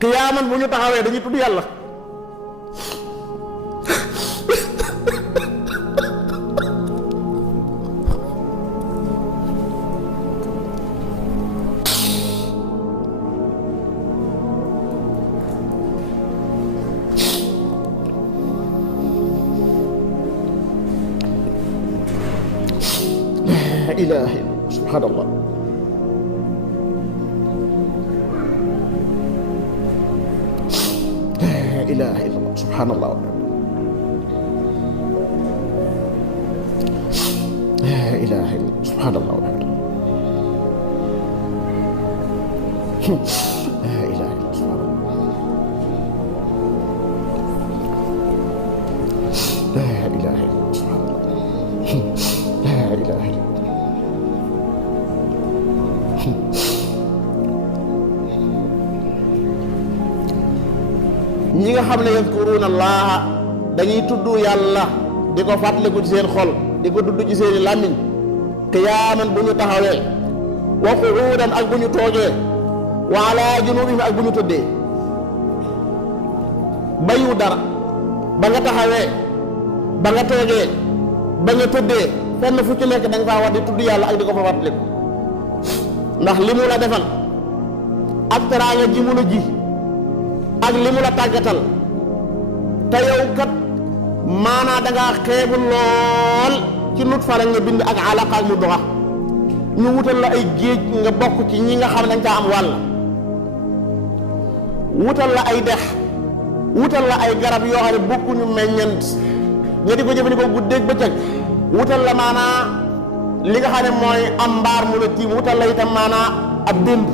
qiyaaman bu ñu taxawee dañuy tudd yàlla la ilaha illallah subhanallah la ilaha illallah subhanallah la ilaha illallah subhanallah la ilaha illallah subhanallah la ilaha illallah subhanallah la ilaha illallah ñi nga xam ne yazkuruuna allaha dañuy tudd yàlla di ko fàttaliku ci seen xol di ko tudd ci seeni làmmiñ qiyaaman bu ñu taxawee wa qu'uudan ak bu ñu toogee wa ala junubihim ak bu ñu tëddee bayu dara ba nga taxawee ba nga toogee ba nga tëddee fenn fu ci nekk da nga faa war di tudd yàlla ak di ko fa fàttaliku ndax li mu la defal ak teraanga ji mu la ji ak li mu la tàggatal te yow kat maanaa dangaa xeebu lool ci nut fa la nga bind ak alaqa ak mu doxa ñu wutal la ay géej nga bokk ci ñi nga xam ne dañ caa am wàll wutal la ay dex wutal la ay garab yoo xam ne bokkuñu meññant nga di ko jëfandikoo guddeeg bëccëg wutal la maanaa li nga xam ne mooy am mbaar mu la tiim wutal la itam maanaa ab dënd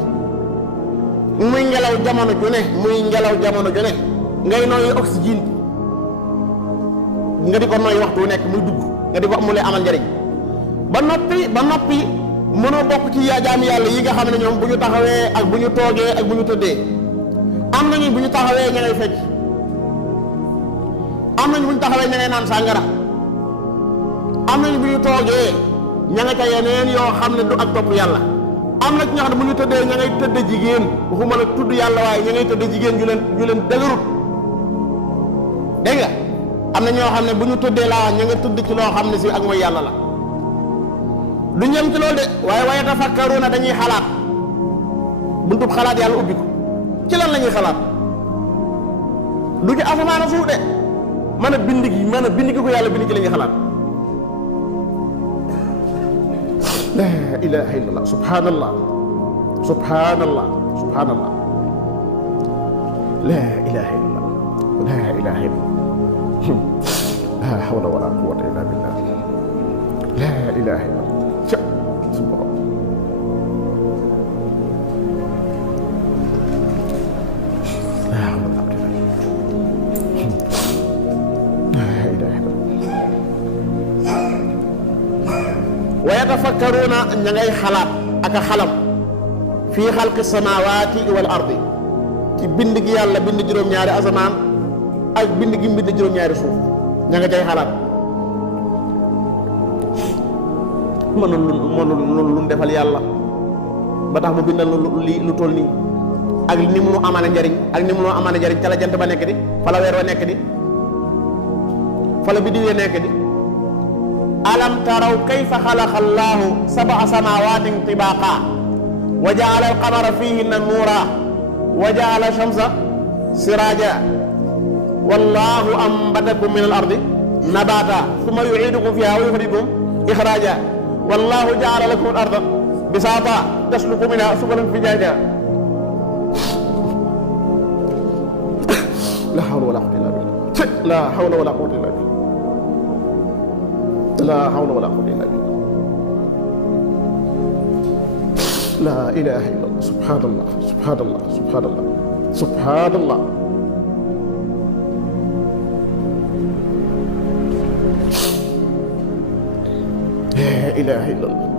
muy ngelaw jamono ju ne ngay nooy oxygène nga di ko nooy waxtu wu nekk muy dugg nga di ko mu lay amal njariñ ba noppi mënoo bokk ci jaami yàlla yi nga xam ne ñoom bu ñu taxawee ak bu ñu toogee ak bu ñu tëddee am nañu bu ñu taxawee ña ngay fecc am nañu bu ñu taxawee ña ngay naan sàngara am nañu bu ñu toogee ña nga ca yeneen yoo xam ne du ak topp yàlla am na ci ñoo xam ne bu ñu tëddee ña ngay tëdd jigéen waxuma la tudd yàlla waaye ña ngay tëdd jigéen ju leen dëgërut dégg nga am na ñoo xam ne bu ñu tëddee laa ña nga tëdd ci loo xam ne si ak mooy yàlla la du ñem ci loolu de waaye tafakkaruuna dañuy xalaat buntub xalaat yàlla ubbi ko ci lan la ñuy xalaat du ci asamaan a suuf de mën a bind gi ko yàlla bind ci la ñuy xalaat la ilaha illallah subhanallah la ilaha illallah la ilaha illallah la hawla wala quwwata illa billah la ilaha illallah wa yatafakkaruuna ña ngay xalaat ak a xalam fii xalqi samaawaati wal ardi ci bind gi yàlla bind juróom-ñaari asamaan ak bind gi bind juróom-ñaari suuf ña nga cay xalaat mënul lu defal yàlla ba tax mu bindal lu toll nii ak ni mu amane njariñ ca la jant ba nekk di fa la weer wa nekk di fa la biddiw ya nekk di alam taraw kayfa xalaqa allahu sab'a samaawatin tibaaqa wa ja'ala al-qamara fiihinna nuura wa ja'ala ash-shamsa siraaja wallahu anbatakum min al-ardi nabaata thumma yu'iidukum fiihaa wa yukhrijukum ikhraaja wallahu ja'ala lakum al-arda bisaata tasluku minhaa subulan fijaaja la hawla wala quwwata illa billah la hawla wala quwwata illa billah la hawla wala quwwata illa billah la ilaha illallah subhanallah la ilaha illallah